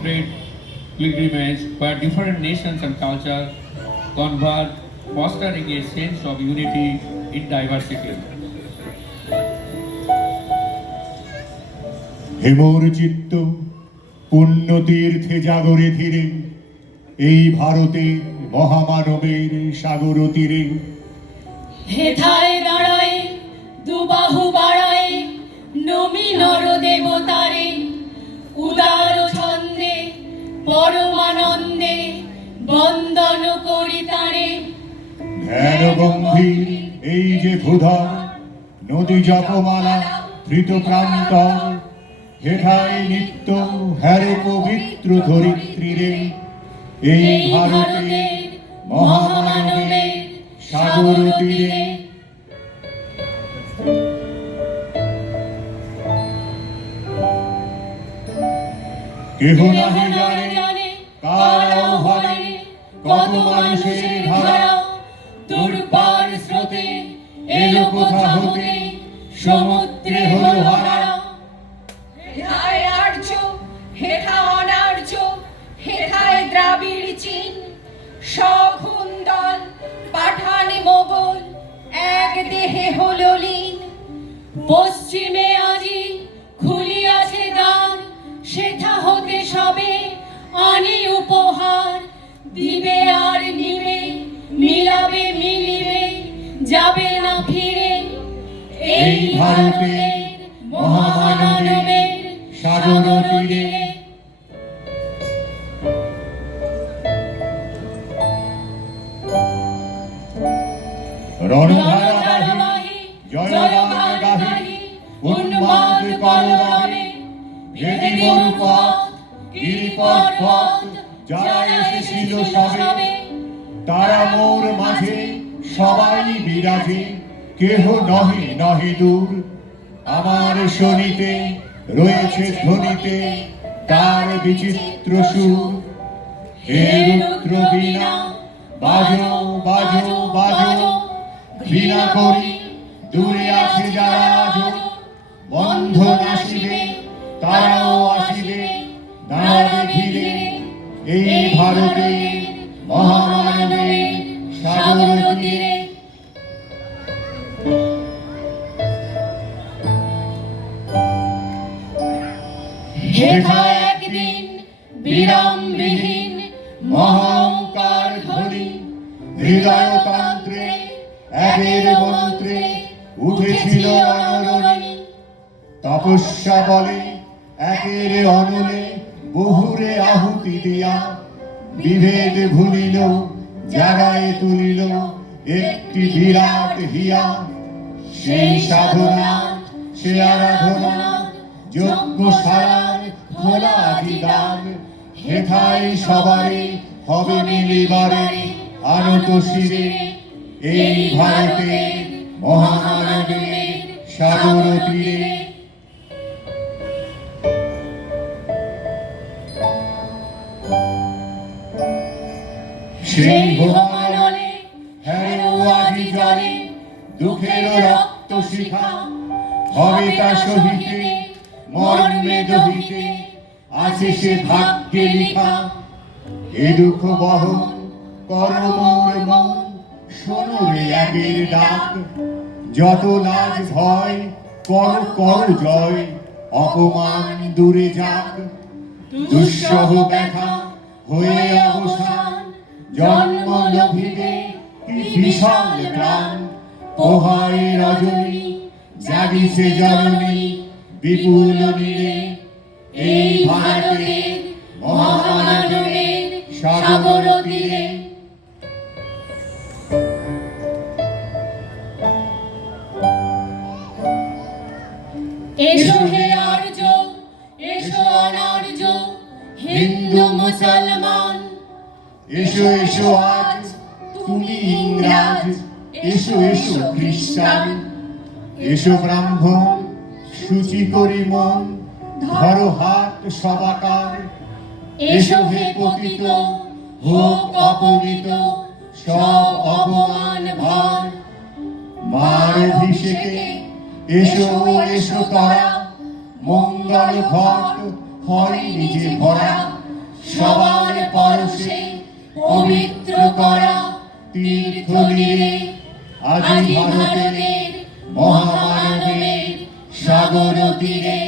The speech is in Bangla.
sacred pilgrimage where different nations and cultures converge, fostering a sense of unity in diversity. হেমর চিত্ত পুণ্য তীর্থে জাগরে ধীরে এই ভারতের মহামানবের সাগর তীরে হেথায় দাঁড়ায় দুবাহু বাড়ায় নমি নর দেবতারে উদার ছন্দে পরমানন্দে বন্দন করি তারে। ধ্যান গম্ভীর এই যে ক্ষুধা নদী জপমালা ধৃত প্রান্তর হেঠায় নিত্য হ্যারে পবিত্র ধরিত্রীরে এই ভারতের মহামানবের সাগর তীরে। কেহ নাহি জানে কার আহ্বানে কত মানুষের ধারা দুর্বার স্রোতে এলো কোথা হতে সমুদ্রে হলো হারা। হেথায় আর্য হেথা অনার্য হেথায় দ্রাবিড় চীন সঘুন দল পাঠান মোগল এক দেহে হলো লীন। পশ্চিমে আজি খুলিয়াছে দ্বার সেথা হতে সবে আনি উপহার দিবে আর নিবে মিলাবে মিলিবে যাবে না ফিরে এই ভারতের মহামানবের সাগর তীরে। রণধারাবাহী জয়গান গাহি উন্মাদ কলরবে ভেদি মরুপথ গিরিপথ যারা এসেছিল সবে তারা মোর মাঝে সবাই বিরাজে কেহ নহে নহে দূর আমার শরীতে রয়েছে ধ্বনিতে তার বিচিত্র সুর। হে রুদ্র বীণা বাজো বাজো বাজো ঘৃণা করি দূরে আছে যারা আজো বন্ধন আসিবে তারাও আসিবে দাঁড়াবে ধীরে এই ভারতের মহামানবের সাগর তীরে। হেথায় একদিন বিরামবিহীন মহাঙ্কার ধ্বনি হৃদয়তন্ত্রে একের মন্ত্রে উঠেছিল অনরণী। তপস্যা বলে একের অনলে বহুরে আহুতি দিয়া বিভেদ ভুলিল জাগায় তুলিল একটি বিরাট হিয়া। সেই সাধনা সে আরাধনা যজ্ঞ সারার খোলা দিদার হেথায় সবারে হবে মিলিবারে আনত শিরে এই ভারতের মহামানবের সাগর তীরে। সেই ভোমানলে হেরো আজি জলে দুঃখের রক্ত শিখা হবে তা সহিতে মর্মে দহিতে আছে সে ভাগ্যে লিখা। এ দুঃখ বহন কর মোর মন শোনো রে একের ডাক যত লাজ ভয় কর কর জয় অপমান দূরে যাক। দুঃসহ ব্যথা হয়ে অবসান জন্ম লভিবে কি বিশাল প্রাণ পোহায় রজনী জাগিছে জননী বিপুল নীরে এই ভারতের মহামানবের সাগর তীরে। এসো হে আর্য এসো অনার্য হিন্দু মুসলমান এসো এসো আজ তুমি ইংরাজ এসো এসো খ্রিস্টান এসো ব্রাহ্মণ সূচি করি মন ধরো হাত সবাকার। এসো হে পতিত হোক অপনীত সব অপমান ভার মার অভিষেকে এসো এসো তারা মঙ্গল ঘট হয় নিজে ভরা সবার পরশে পবিত্র করা তীর্থ নীড়ে আজি আজি ভারতের ভারতের মহামানবের মহামানবের সাগর তীরে